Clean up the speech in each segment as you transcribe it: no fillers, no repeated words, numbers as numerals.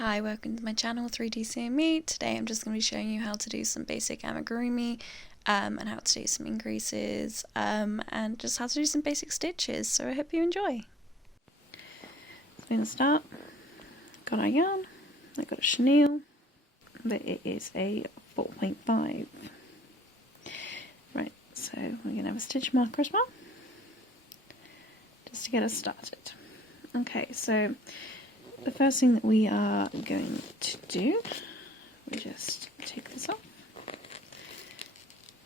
Hi, welcome to my channel 3D Seeing Me. Today I'm just going to be showing you how to do some basic amigurumi and how to do some increases and just how to do some basic stitches, so I hope you enjoy. So we're going to start. Got our yarn, I've got a chenille, but it is a 4.5. Right, so we're going to have a stitch marker as well, just to get us started. Okay, so the first thing that we are going to do, we just take this off.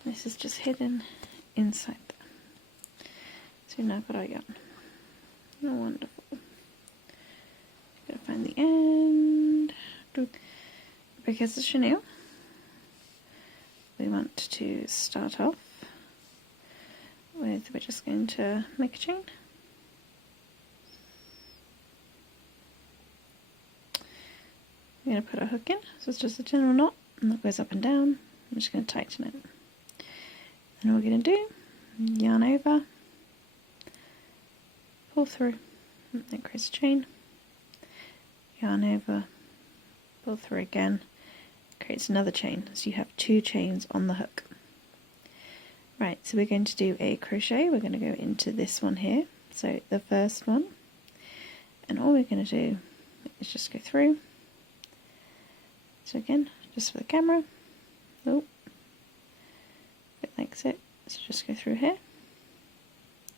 This is just hidden inside there. So we've now got our yarn. Oh, wonderful. Gotta find the end. Because the chenille, we want to start off with, we're just going to make a chain. We're going to put a hook in, so it's just a general knot, and that goes up and down. I'm just going to tighten it. And all we're going to do, yarn over, pull through, and then creates a chain, yarn over, pull through again, creates another chain, so you have 2 chains on the hook. Right, so we're going to do a crochet, we're going to go into this one here, so the first one, and all we're going to do is just go through. So again, just for the camera, it likes it, so just go through here,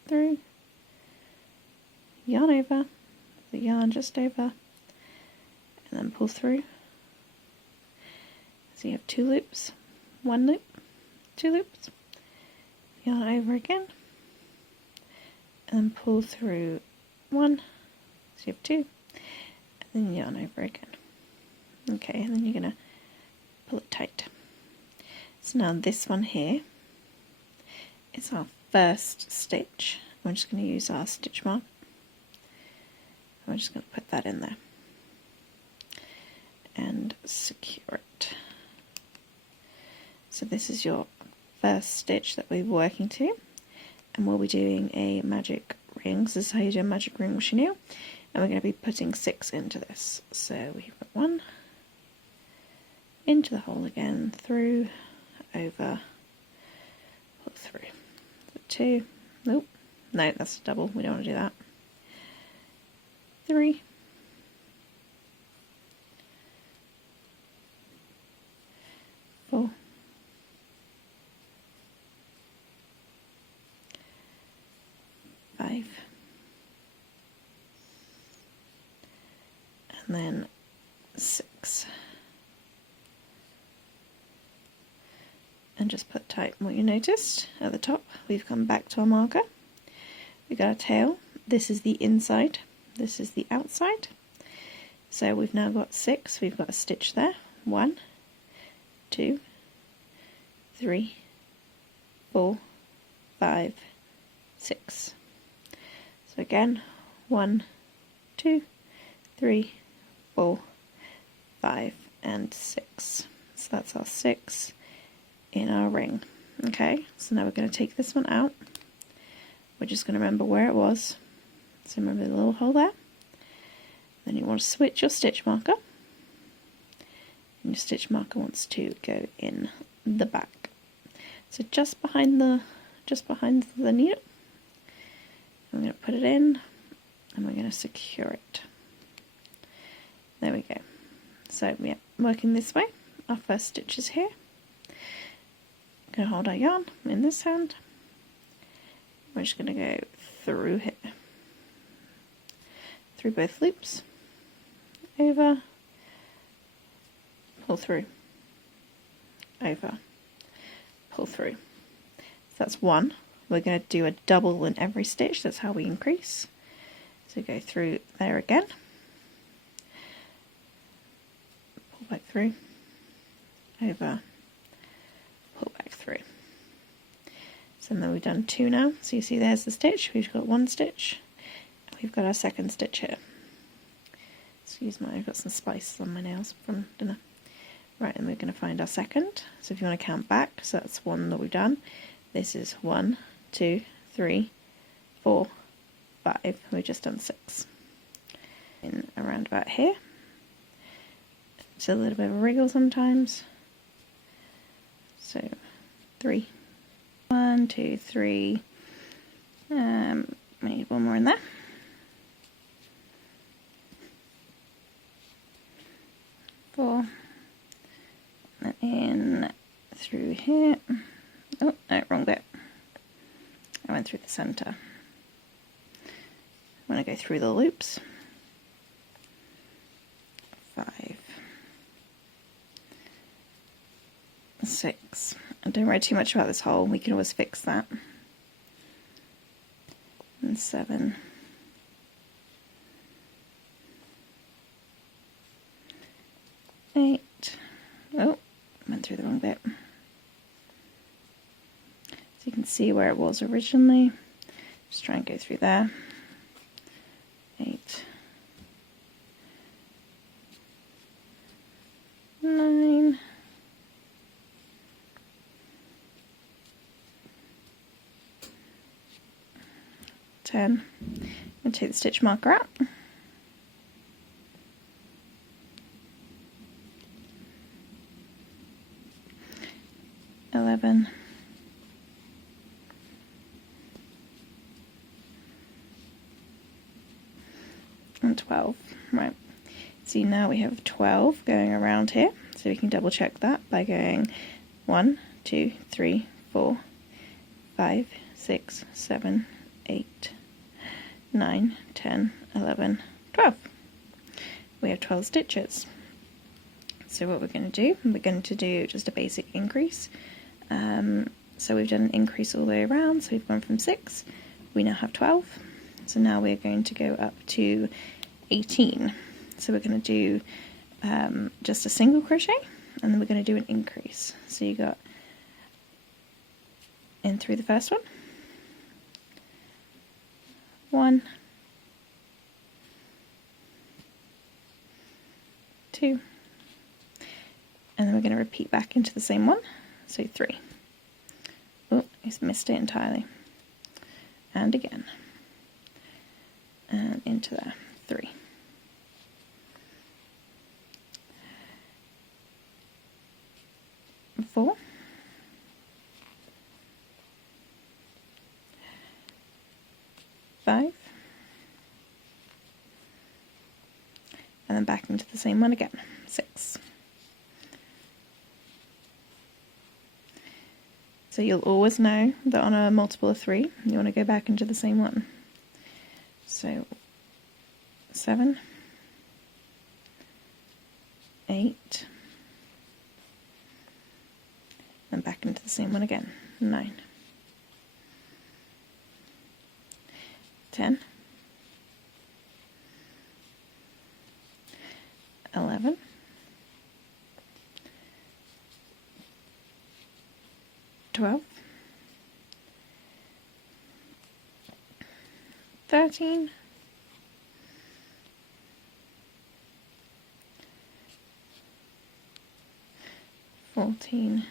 through, yarn over, the yarn just over, and then pull through. So you have 2 loops, 1 loop, 2 loops, yarn over again, and then pull through 1, so you have 2, and then yarn over again. Okay, and then you're going to pull it tight. So now this one here is our first stitch. We're just going to use our stitch mark. We're just going to put that in there and secure it. So this is your first stitch that we're working to, and we'll be doing a magic ring. So this is how you do a magic ring with chenille, and we're going to be putting 6 into this. So we put 1 into the hole again, through, over, pull through. So 2, nope, no, that's a double, we don't want to do that. 3, 4, 5, and then 6. And just put tight. What you noticed at the top, we've come back to our marker. We've got our tail. This is the inside. This is the outside. So we've now got 6. We've got a stitch there. 1, 2, 3, 4, 5, 6. So again, 1, 2, 3, 4, 5, and 6. So that's our 6 in our ring. Okay, so now we're going to take this one out. We're just going to remember where it was. So remember the little hole there. Then you want to switch your stitch marker, and your stitch marker wants to go in the back. So just behind the needle. I'm going to put it in, and we're going to secure it. There we go. So yeah, working this way. Our first stitch is here. Going to hold our yarn in this hand. We're just going to go through here, through both loops, over, pull through, over, pull through. So that's 1. We're going to do a double in every stitch. That's how we increase. So go through there again, pull back through, over, pull back through. So then we've done 2 now. So you see there's the stitch. We've got 1 stitch. And we've got our second stitch here. Excuse me, I've got some spices on my nails from dinner. Right, and we're going to find our second. So if you want to count back, so that's 1 that we've done. This is 1, 2, 3, 4, 5. We've just done 6. In around about here. It's a little bit of a wriggle sometimes. So 3. 1, 2, 3. We need one more in there. 4. And in through here. Oh, no, wrong bit. I went through the centre. I want to go through the loops. 5. 6. And don't worry too much about this hole, we can always fix that. And 7. 8. Oh, went through the wrong bit. So you can see where it was originally. Just try and go through there. 8. 9. 10. And take the stitch marker out. 11. 12. Right. See, now we have 12 going around here, so we can double check that by going 1, 2, 3, 4, 5, 6, 7, 8, 9, 10, 11, 12. We have 12 stitches. So what we're going to do just a basic increase. So we've done an increase all the way around, so we've gone from 6, we now have 12. So now we're going to go up to 18. So we're going to do just a single crochet, and then we're going to do an increase. So you got in through the first one, 1, 2, and then we're going to repeat back into the same one, so 3. Oh, I missed it entirely. And again. And into there, 3. 4. 5. And then back into the same one again, 6. So you'll always know that on a multiple of 3, you want to go back into the same one. So 7, 8, and back into the same one again, 9, 10, 11, 12, 13, 14,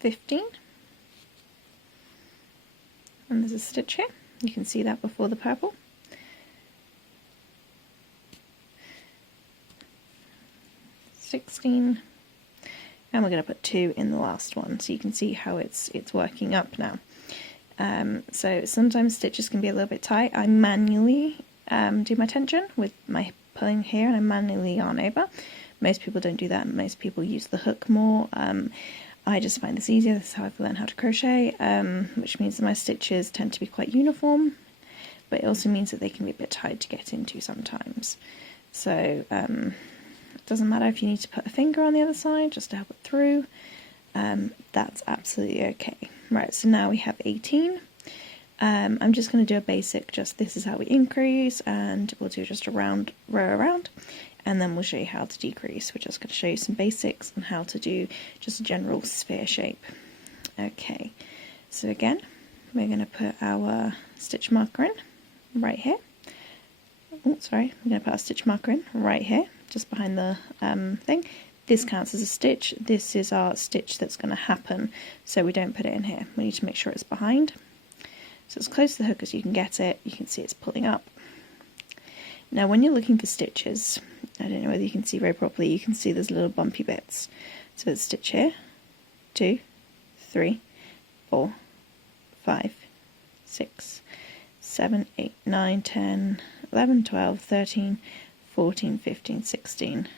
15, and there's a stitch here, you can see that before the purple, 16, and we're going to put 2 in the last one, so you can see how it's working up now. So sometimes stitches can be a little bit tight. I manually do my tension with my pulling here, and I manually yarn over. Most people don't do that, most people use the hook more. I just find this easier. This is how I've learned how to crochet, which means that my stitches tend to be quite uniform, but it also means that they can be a bit tight to get into sometimes. So it doesn't matter if you need to put a finger on the other side just to help it through. That's absolutely okay. Right, so now we have 18. I'm just going to do a basic, just this is how we increase, and we'll do just a round row around, and then we'll show you how to decrease. We're just going to show you some basics on how to do just a general sphere shape. Okay, so again, we're going to put our stitch marker in right here. Oh, sorry, we're going to put our stitch marker in right here, just behind the thing. This counts as a stitch. This is our stitch that's going to happen, so we don't put it in here. We need to make sure it's behind. So as close to the hook as you can get it, you can see it's pulling up. Now when you're looking for stitches, I don't know whether you can see very properly, you can see there's little bumpy bits. So let's stitch here, 2, 3, 4, 5, 6, 7, 8, 9, 10, 11, 12, 13, 14, 15, 16,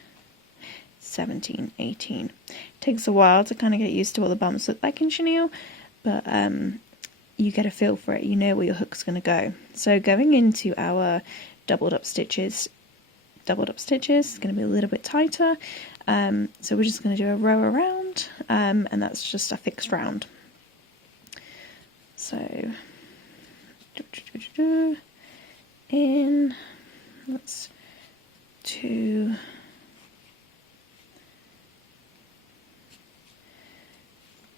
17, 18. It takes a while to kind of get used to what the bumps look like in chenille, but you get a feel for it, you know where your hook's going to go. So going into our doubled up stitches is going to be a little bit tighter, so we're just going to do a row around, and that's just a fixed round. So in, that's 2,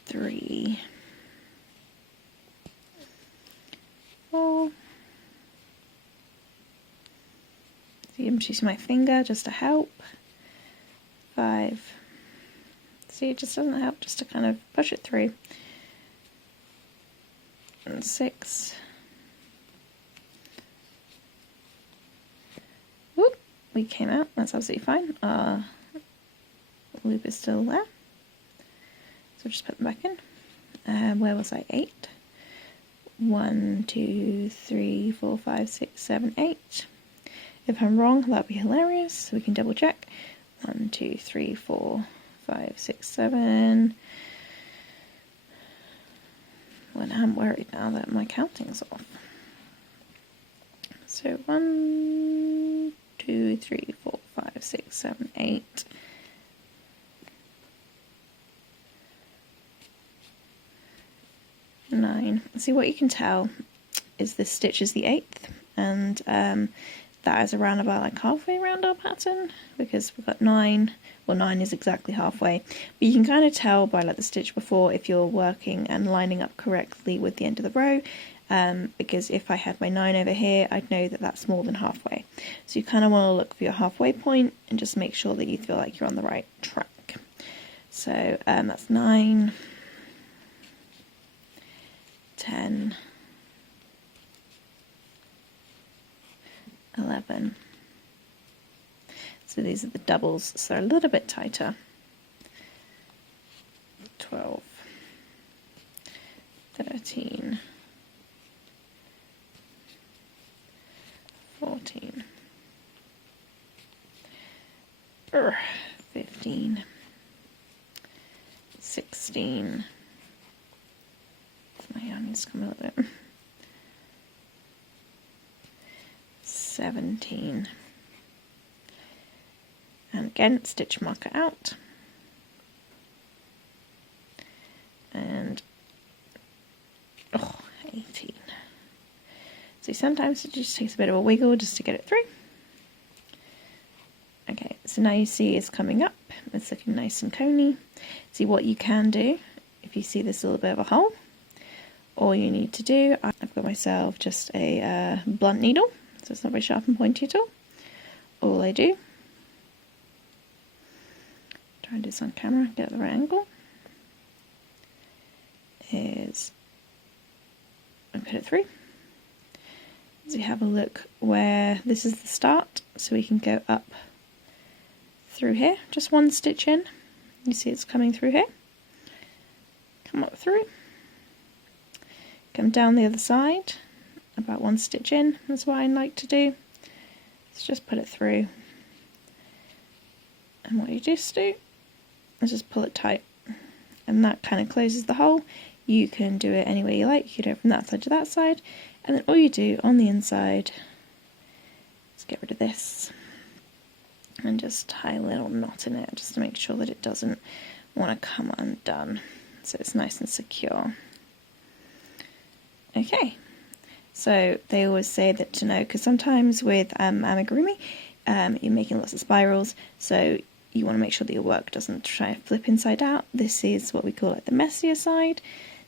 3, 4. See, I'm just using my finger just to help. 5. See, it just doesn't help, just to kind of push it through. And 6. Whoop, we came out, that's absolutely fine. Our loop is still there. So just put them back in. Where was I? 8. 1, 2, 3, 4, 5, 6, 7, 8. If I'm wrong, that'd be hilarious. So we can double check. 1, 2, 3, 4, 5, 6, 7. Well, now I'm worried now that my counting's off. So 1, 2, 3, 4, 5, 6, 7, 8. 9. See, what you can tell is this stitch is the 8th, and that is around about like halfway around our pattern, because we've got 9. Well, 9 is exactly halfway, but you can kind of tell by like the stitch before if you're working and lining up correctly with the end of the row, because if I had my 9 over here, I'd know that that's more than halfway. So you kind of want to look for your halfway point and just make sure that you feel like you're on the right track. So that's 9, 10, 11. So these are the doubles, so they're a little bit tighter. 12, 13, 14, 15, 16. My yarn needs to come a little bit. 17. And again, stitch marker out. And 18. So sometimes it just takes a bit of a wiggle just to get it through. Okay, so now you see it's coming up. It's looking nice and coney. See what you can do if you see this little bit of a hole. All you need to do, I've got myself just a blunt needle, so it's not very sharp and pointy at all. All I do, try and do this on camera, get the right angle, is I put it through. So you have a look where this is the start, so we can go up through here, just one stitch in. You see it's coming through here, come up through, come down the other side, about one stitch in, that's what I like to do. Let's just put it through, and what you just do is just pull it tight, and that kind of closes the hole. You can do it any way you like. You can do it from that side to that side, and then all you do on the inside is get rid of this and just tie a little knot in it, just to make sure that it doesn't want to come undone, so it's nice and secure. Okay, so they always say that to know, because sometimes with amigurumi you're making lots of spirals, so you want to make sure that your work doesn't try to flip inside out. This is what we call like the messier side.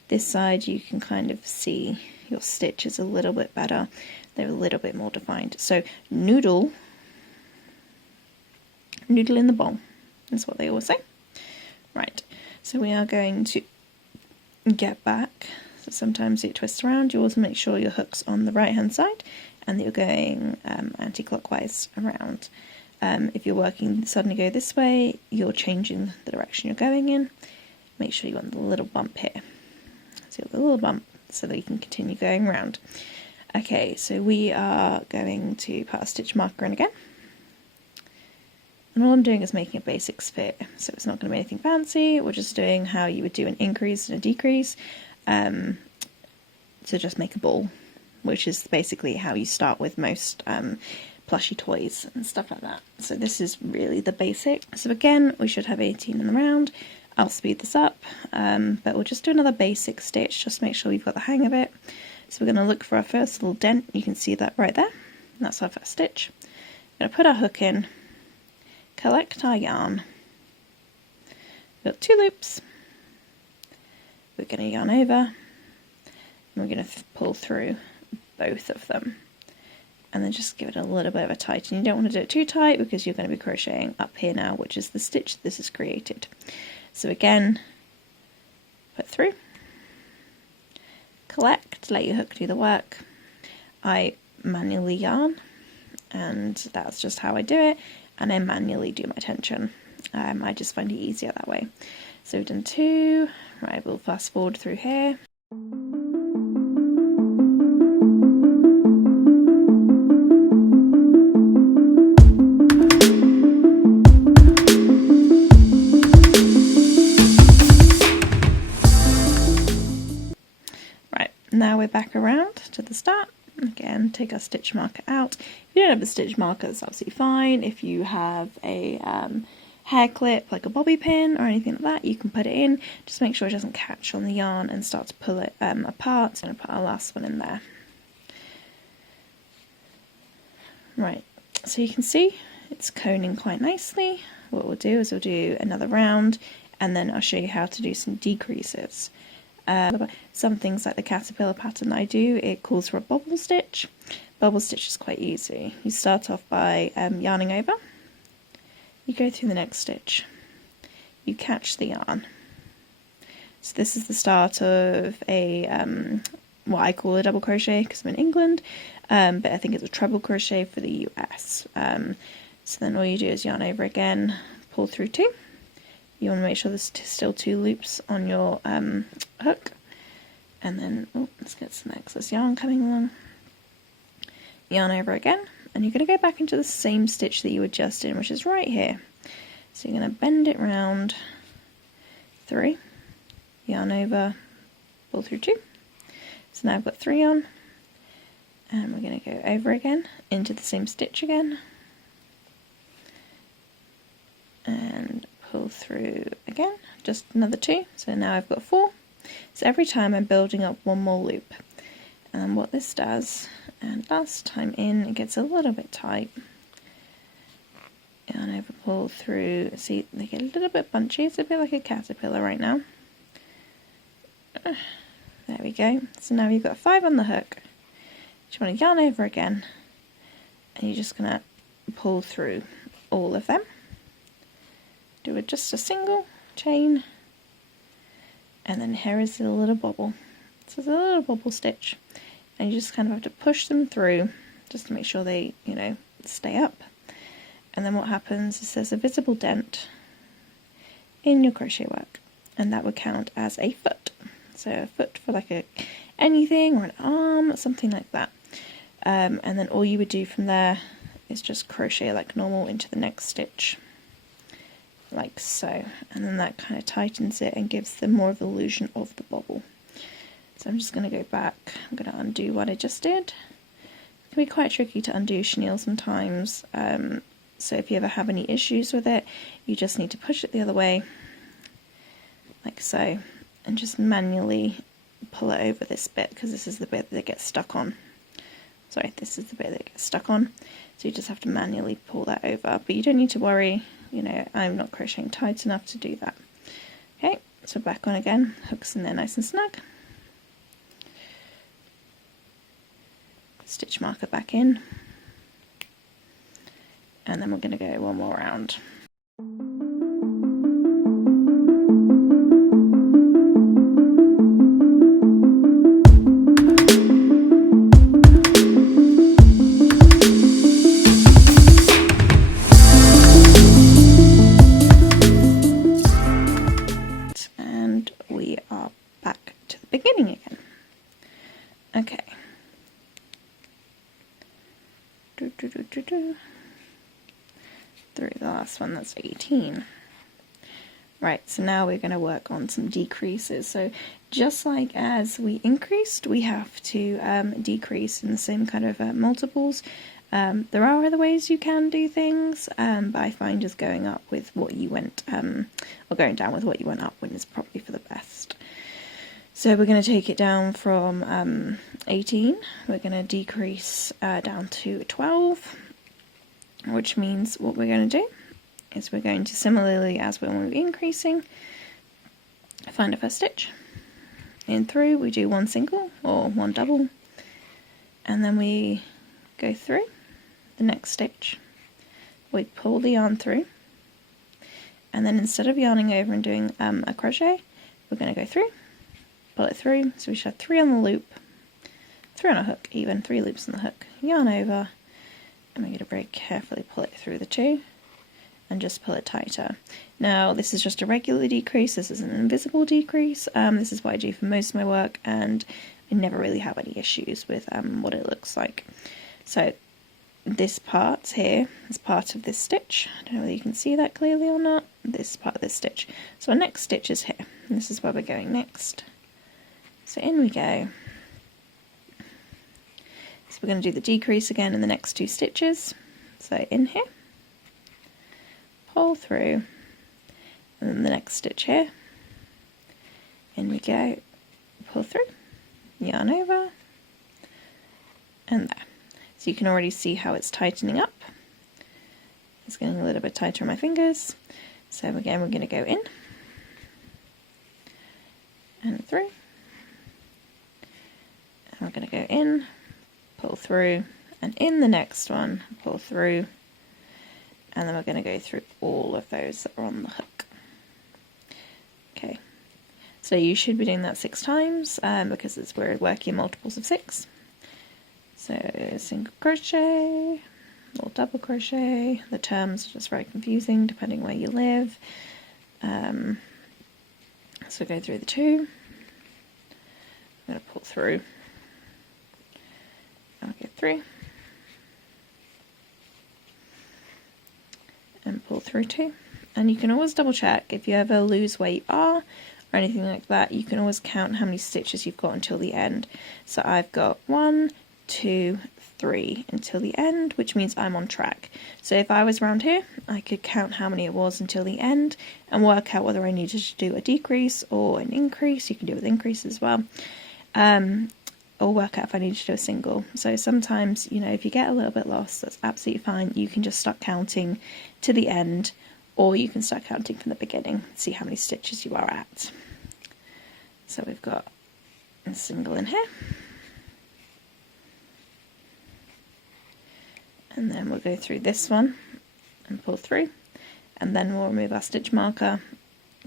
This side you can kind of see your stitches a little bit better, they're a little bit more defined. So noodle in the bowl, that's what they always say. Right, so we are going to get back. So sometimes it twists around. You also make sure your hook's on the right hand side and that you're going anti-clockwise around. If you're working suddenly go this way, you're changing the direction you're going in. Make sure you want the little bump here. So the little bump so that you can continue going around. Okay, so we are going to put our stitch marker in again. And all I'm doing is making a basic sphere. So it's not going to be anything fancy. We're just doing how you would do an increase and a decrease. So just make a ball, which is basically how you start with most plushie toys and stuff like that. So this is really the basic. So again, we should have 18 in the round. I'll speed this up, but we'll just do another basic stitch, just to make sure we've got the hang of it. So we're going to look for our first little dent. You can see that right there. And that's our first stitch. We're going to put our hook in, collect our yarn. We've got 2 loops. We're going to yarn over, and we're going to pull through both of them. And then just give it a little bit of a tighten. You don't want to do it too tight because you're going to be crocheting up here now, which is the stitch this has created. So again, put through, collect, let your hook do the work. I manually yarn, and that's just how I do it, and I manually do my tension. I just find it easier that way. So we've done 2, right, we'll fast forward through here. Now we're back around to the start. Again, take our stitch marker out. If you don't have a stitch marker, that's absolutely fine. If you have a hair clip, like a bobby pin or anything like that, you can put it in. Just make sure it doesn't catch on the yarn and start to pull it apart. So I'm going to put our last one in there. Right, so you can see it's coning quite nicely. What we'll do is we'll do another round, and then I'll show you how to do some decreases. Some things like the caterpillar pattern that I do, it calls for a bobble stitch. Bobble stitch is quite easy. You start off by yarning over, you go through the next stitch, you catch the yarn. So this is the start of a what I call a double crochet because I'm in England, but I think it's a treble crochet for the US. So then all you do is yarn over again, pull through 2. You want to make sure there's still 2 loops on your hook, and then let's get some excess yarn coming along. Yarn over again, and you're going to go back into the same stitch that you were just in, which is right here. So you're going to bend it round 3, yarn over, pull through 2. So now I've got 3 on, and we're going to go over again into the same stitch again, and pull through again, just another 2, so now I've got 4. So every time I'm building up 1 more loop. And what this does, and last time in it gets a little bit tight, and over, pull through, see they get a little bit bunchy, it's a bit like a caterpillar right now. There we go, so now you've got 5 on the hook. You want to yarn over again, and you're just going to pull through all of them. Do it just a single chain, and then here is the little bobble. So it's a little bobble stitch, and you just kind of have to push them through just to make sure they, stay up. And then what happens is there's a visible dent in your crochet work, and that would count as a foot. So a foot for like anything or an arm, something like that. And then all you would do from there is just crochet like normal into the next stitch, like so, and then that kind of tightens it and gives them more of the illusion of the bobble. So I'm just going to go back, I'm going to undo what I just did. It can be quite tricky to undo chenille sometimes, so if you ever have any issues with it, you just need to push it the other way, like so, and just manually pull it over this bit, because this is the bit that it gets stuck on. Sorry, this is the bit that it gets stuck on, so you just have to manually pull that over, but you don't need to worry. I'm not crocheting tight enough to do that. Okay, so back on again, hooks in there nice and snug. Stitch marker back in. And then we're going to go 1 more round. through the last one, that's 18. Right, so now we're going to work on some decreases. So just like as we increased, we have to decrease in the same kind of multiples. There are other ways you can do things, but I find just going up with what you went, or going down with what you went up with is probably for the best. So we're going to take it down from 18, we're going to decrease down to 12, which means what we're going to do is we're going to, similarly as when we were increasing, find a first stitch, in through, we do one single or one double, and then we go through the next stitch, we pull the yarn through, and then instead of yarning over and doing a crochet, we're going to go through, pull it through, so we should have 3 on the loop, 3 on a hook even, 3 loops on the hook, yarn over, and we're going to very carefully pull it through the 2, and just pull it tighter. Now this is just a regular decrease, this is an invisible decrease, this is what I do for most of my work, and I never really have any issues with what it looks like. So this part here is part of this stitch, I don't know whether you can see that clearly or not, this is part of this stitch. So our next stitch is here, and this is where we're going next. So in we go. So we're going to do the decrease again in the next 2 stitches, so in here, pull through, and then the next stitch here, in we go, pull through, yarn over, and there. So you can already see how it's tightening up. It's getting a little bit tighter on my fingers. So again, we're going to go in, and through, and we're going to go in, pull through, and in the next one, pull through, and then we're going to go through all of those that are on the hook. Okay, so you should be doing that 6 times because we're working multiples of 6. So single crochet, little double crochet, the terms are just very confusing depending where you live. So go through the 2, I'm going to pull through, I'll go through, and pull through 2, and you can always double check if you ever lose where you are or anything like that. You can always count how many stitches you've got until the end. So I've got 1, 2, 3 until the end, which means I'm on track. So if I was around here, I could count how many it was until the end and work out whether I needed to do a decrease or an increase. You can do it with increase as well, or work out if I need to do a single. So sometimes, you know, if you get a little bit lost, that's absolutely fine. You can just start counting to the end, or you can start counting from the beginning, see how many stitches you are at. So we've got a single in here, and then we'll go through this one and pull through, and then we'll remove our stitch marker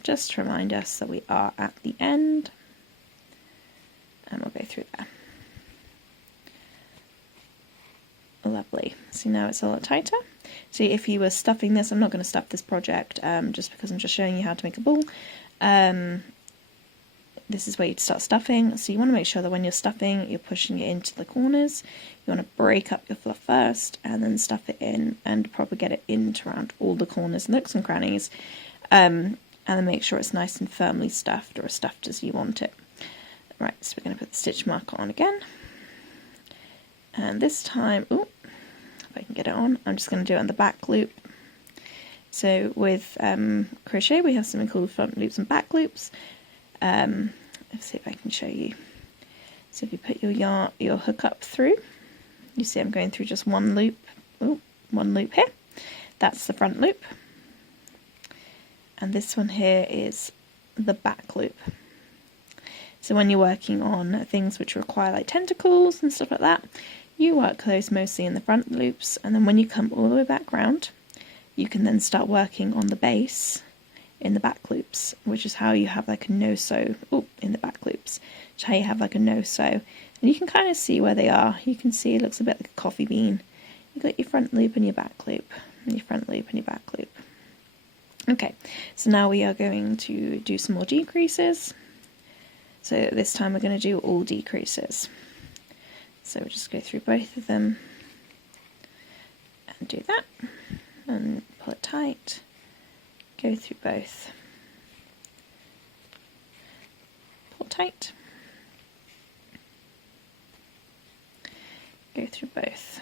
just to remind us that we are at the end, and we'll go through there. Lovely. See, now it's a lot tighter. See, if you were stuffing this, I'm not going to stuff this project just because I'm just showing you how to make a ball. This is where you'd start stuffing, so you want to make sure that when you're stuffing, you're pushing it into the corners. You want to break up your fluff first and then stuff it in and probably get it into around all the corners, nooks and crannies, and then make sure it's nice and firmly stuffed, or as stuffed as you want it. Right, so we're going to put the stitch marker on again, and this time, oh, if I can get it on, I'm just going to do it on the back loop. So with crochet, we have something called front loops and back loops. Let's see if I can show you. So if you put your hook up through, you see I'm going through just one loop. Oh, one loop here. That's the front loop, and this one here is the back loop. So when you're working on things which require like tentacles and stuff like that, you work those mostly in the front loops, and then when you come all the way back round, you can then start working on the base in the back loops, which is how you have like a no-sew in the back loops, which is how you have like a no-sew, and you can kind of see where they are. You can see it looks a bit like a coffee bean. You've got your front loop and your back loop, and your front loop and your back loop. Okay, so now we are going to do some more decreases. So this time we're going to do all decreases. So we'll just go through both of them, and do that, and pull it tight, go through both, pull tight, go through both,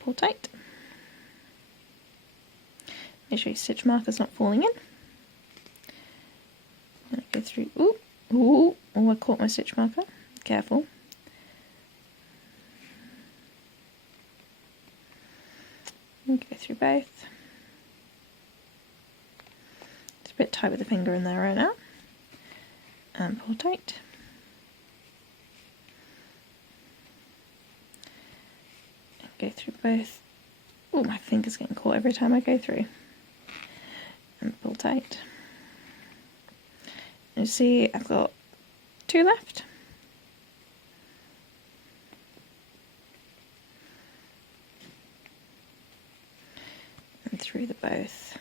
pull tight, make sure your stitch marker's not falling in. I'm going to go through, oh, I caught my stitch marker, careful. And go through both. It's a bit tight with the finger in there right now. And pull tight. And go through both. Oh, my finger's getting caught every time I go through. And pull tight. And you see I've got 2 left. And through the both.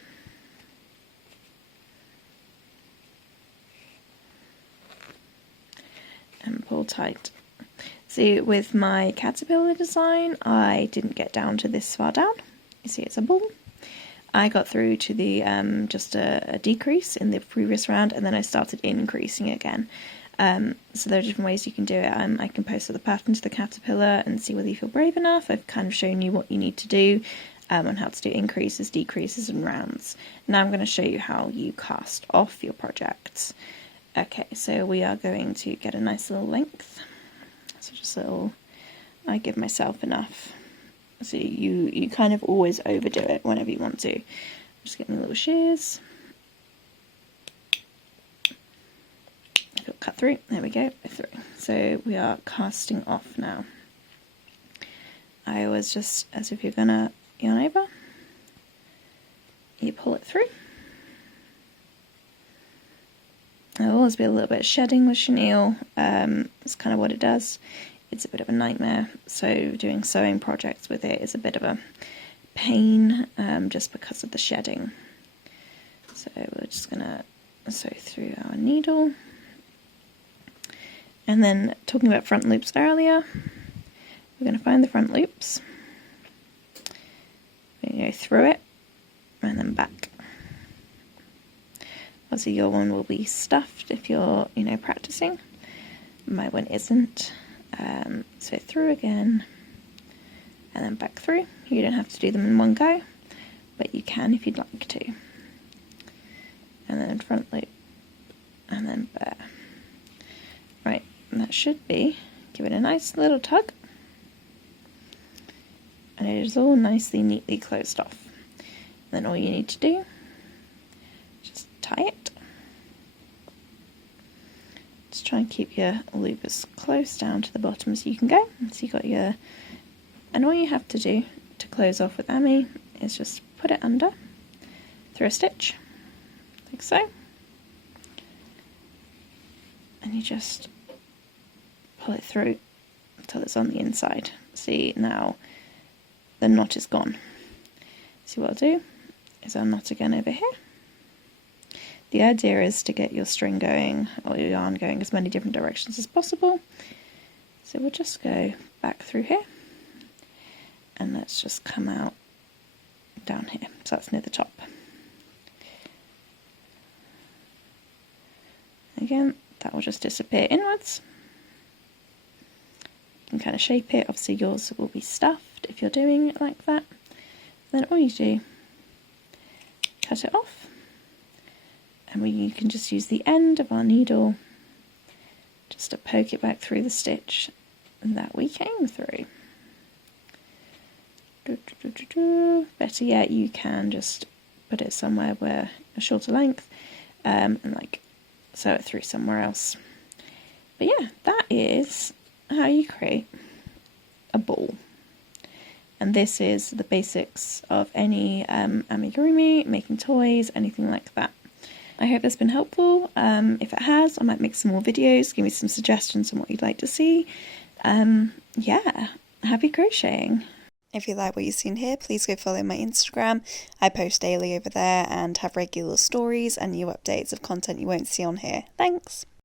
And pull tight. See, with my caterpillar design, I didn't get down to this far down. You see it's a ball. I got through to the just a decrease in the previous round, and then I started increasing again. So there are different ways you can do it. I can post the pattern to the caterpillar and see whether you feel brave enough. I've kind of shown you what you need to do on how to do increases, decreases, and rounds. Now I'm going to show you how you cast off your projects. Okay, so we are going to get a nice little length. So just a little, I give myself enough. So you kind of always overdo it whenever you want to. Just get me little shears. Cut through. There we go. Through. So we are casting off now. I always just, as if you're gonna yarn over, you pull it through. There'll always be a little bit of shedding with chenille. It's kind of what it does. It's a bit of a nightmare, so doing sewing projects with it is a bit of a pain just because of the shedding. So we're just going to sew through our needle. And then, talking about front loops earlier, we're going to find the front loops. We're going to go through it and then back. Obviously your one will be stuffed if you're, practicing. My one isn't. So through again, and then back through. You don't have to do them in one go, but you can if you'd like to. And then front loop, and then bare. Right, and that should be, give it a nice little tug, and it is all nicely, neatly closed off. And then all you need to do, just tie it. Just try and keep your loop as close down to the bottom as you can go. So you got your, and all you have to do to close off with Ami is just put it under through a stitch, like so, and you just pull it through until it's on the inside. See, now the knot is gone. See, what I'll do is I'll knot again over here. The idea is to get your string going, or your yarn going, as many different directions as possible. So we'll just go back through here, and let's just come out down here. So that's near the top. Again, that will just disappear inwards. You can kind of shape it. Obviously yours will be stuffed if you're doing it like that. Then all you do, cut it off. And you can just use the end of our needle just to poke it back through the stitch that we came through. Better yet, you can just put it somewhere where a shorter length and like sew it through somewhere else. But yeah, that is how you create a ball. And this is the basics of any amigurumi, making toys, anything like that. I hope that's been helpful. If it has, I might make some more videos, give me some suggestions on what you'd like to see. Yeah, happy crocheting. If you like what you've seen here, please go follow my Instagram. I post daily over there and have regular stories and new updates of content you won't see on here. Thanks!